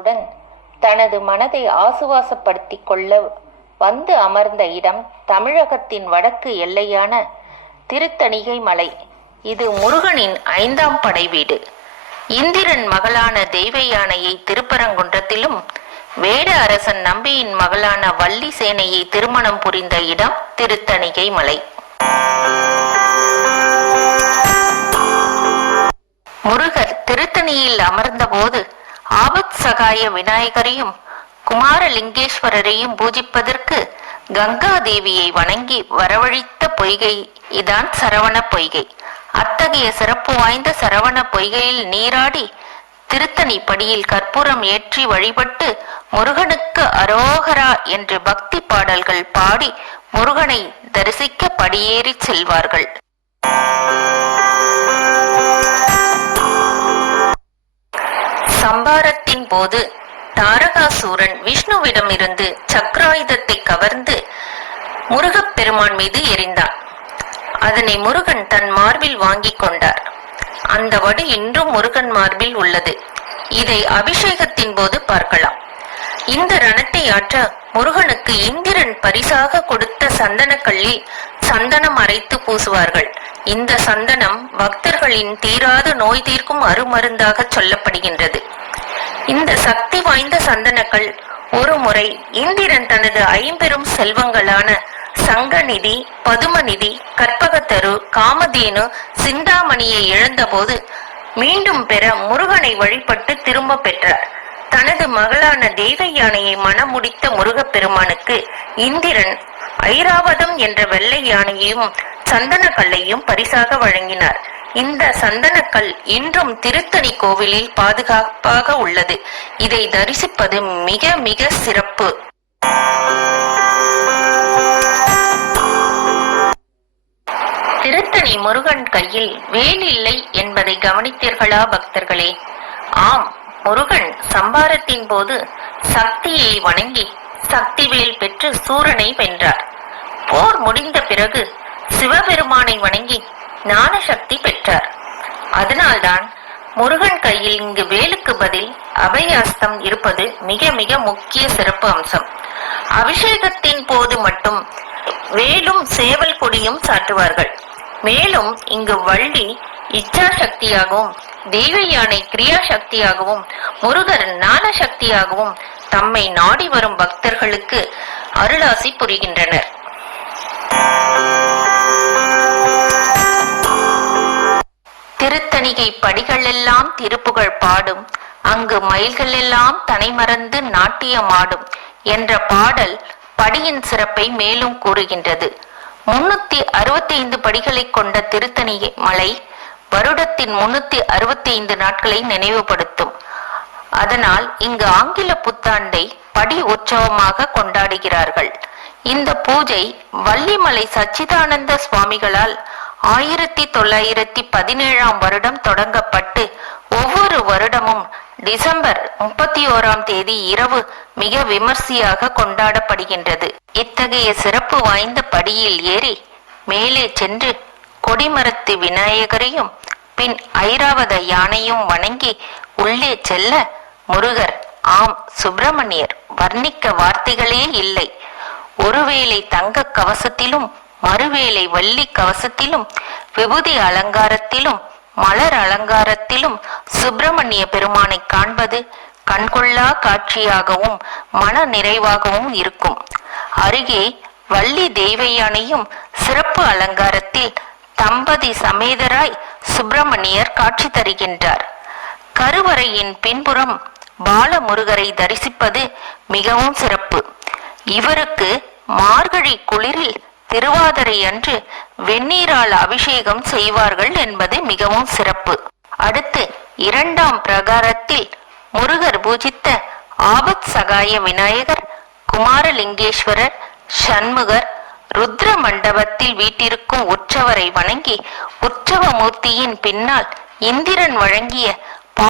உடன் தனது மனதை ஆசுவாசப்படுத்திக் கொள்ள வந்து அமர்ந்த இடம் தமிழகத்தின் வடக்கு எல்லையான திருத்தணிகை மலை. இது முருகனின் ஐந்தாம் படை வீடு. இந்திரன் மகளான தெய்வ யானையை திருப்பரங்குன்றத்திலும் வேட அரசன் நம்பியின் மகளான வள்ளி சேனையை திருமணம் புரிந்த இடம் திருத்தணிகை மலை. முருகர் திருத்தணியில் அமர்ந்தபோது ஆபத் சகாய விநாயகரையும் குமாரலிங்கேஸ்வரரையும் பூஜிப்பதற்கு கங்கா தேவியை வணங்கி வரவழித்த பொய்கை இதான் சரவண பொய்கை. அத்தகைய சிறப்பு வாய்ந்த சரவண பொய்கையில் நீராடி திருத்தணி படியில் கற்பூரம் ஏற்றி வழிபட்டு முருகனுக்கு அரோகரா என்று பக்தி பாடல்கள் பாடி முருகனை தரிசிக்க படியேறி செல்வார்கள். சம்பாரத்தின் போது தாரகாசூரன் விஷ்ணுவிடமிருந்து சக்கராயுதத்தை கவர்ந்து முருகப்பெருமான் மீது எரிந்தான் அதனை முருகன் தன் மார்பில் வாங்கிக் கொண்டார். அந்த வடு இன்றும் முருகன் மார்பில் உள்ளது. இதை அபிஷேகத்தின் போது பார்க்கலாம். இந்த ரணத்தை ஆற்ற முருகனுக்கு இந்திரன் பரிசாக கொடுத்த சந்தனக்கல்லில் சந்தனம் அரைத்து பூசுவார்கள். இந்த சந்தனம் பக்தர்களின் தீராத நோய் தீர்க்கும் அருமருந்தாக சொல்லப்படுகின்றது. இந்த சக்தி வாய்ந்த சந்தனக்கல் ஒரு முறை இந்திரன் தனது ஐம்பெரும் செல்வங்களான சங்கநிதி பதுமநிதி கற்பகத்தரு காமதேனு சிந்தாமணியை இழந்தபோது மீண்டும் பெற முருகனை வழிபட்டு திரும்ப பெற்றார். தனது மகளான தெய்வ யானையை மணமுடித்த முருகப்பெருமானுக்கு இந்திரன் ஐராவதம் என்ற வெள்ளை யானையையும் சந்தன கல்லையும் பரிசாக வழங்கினார். இந்த சந்தனக்கல் இன்றும் திருத்தணி கோவிலில் பாதுகாப்பாக உள்ளது. இதை தரிசிப்பது மிக மிக சிறப்பு. திருத்தணி முருகன் கையில் வேல் இல்லை என்பதை கவனித்தீர்களா பக்தர்களே? ஆம் முருகன் சம்பாரத்தின் போது சக்தியை வணங்கி சக்தி வேல் பெற்று சூரனை வென்றார். போர் முடிந்த பிறகு சிவபெருமானை வணங்கி ஞான சக்தி பெற்றார். அதனால்தான் முருகன் கையில் இங்கு வேலுக்கு பதில் அபயாஸ்தம் இருப்பது மிக மிக முக்கிய சிறப்பு அம்சம். அபிஷேகத்தின் போது மட்டும் வேலும் சேவல் கொடியும் சாட்டுவார்கள் மேலும் இங்கு வள்ளி இச்சா சக்தியாகவும் தெய்வ யானை கிரியா சக்தியாகவும் முருகர் ஞான சக்தியாகவும் தம்மை நாடி வரும் பக்தர்களுக்கு அருளாசி புரிகின்றனர். திருத்தணிகை படிகளெல்லாம் திருப்புகழ் பாடும். அங்கு மயில்கள் எல்லாம் தனைமறந்து நாட்டியமாடும் என்ற பாடல் படியின் சிறப்பை மேலும் கூறுகின்றது. முன்னூத்தி அறுபத்தி ஐந்து படிகளை கொண்ட திருத்தணி மலை வருடத்தின் முன்னூத்தி அறுபத்தி ஐந்து நாட்களை நினைவுபடுத்தும். அதனால் இங்கு ஆங்கில புத்தாண்டை படி உற்சவமாக கொண்டாடுகிறார்கள். இந்த பூஜை வள்ளிமலை சச்சிதானந்த சுவாமிகளால் ஆயிரத்தி தொள்ளாயிரத்தி பதினேழாம் வருடம் தொடங்கப்பட்டு ஒவ்வொரு வருடமும் டிசம்பர் முப்பத்தி ஓராம் தேதி இரவு மிக விமர்சையாக கொண்டாடப்படுகின்றது. இத்தகைய சிறப்பு வாய்ந்த படியில் ஏறி மேலே சென்று கொடிமரத்து விநாயகரையும் பின் ஐராவத யானையும் வணங்கி உள்ளே செல்ல முருகர் ஆம் சுப்பிரமணியர் வர்ணிக்க வார்த்தைகளே இல்லை. ஒருவேளை தங்க கவசத்திலும் மறுவேளை வள்ளி கவசத்திலும் விபூதி அலங்காரத்திலும் மலர் அலங்காரத்திலும் சுப்பிரமணிய பெருமானை காண்பது கண்கொள்ளா காட்சியாகவும் மன நிறைவாகவும் இருக்கும். அருகே வள்ளி தேவையானையும் சிறப்பு அலங்காரத்தில் தம்பதி சமேதராய் சுப்பிரமணியர் காட்சி தருகின்றார். கருவறையின் பின்புறம் பாலமுருகரை தரிசிப்பது மிகவும் சிறப்பு. இவருக்கு மார்கழி குளிரில் திருவாதிரை அன்று வெந்நீரால் அபிஷேகம் செய்வார்கள் என்பது மிகவும் சிறப்பு. அடுத்து இரண்டாம் பிரகாரத்தில் முருகர் பூஜித்த ஆபத் சகாய விநாயகர் குமாரலிங்கேஸ்வரர் சண்முகர் ருத்ர மண்டபத்தில் வீட்டிருக்கும் உற்சவரை வணங்கி உற்சவ மூர்த்தியின் பின்னால் இந்திரன் வழங்கிய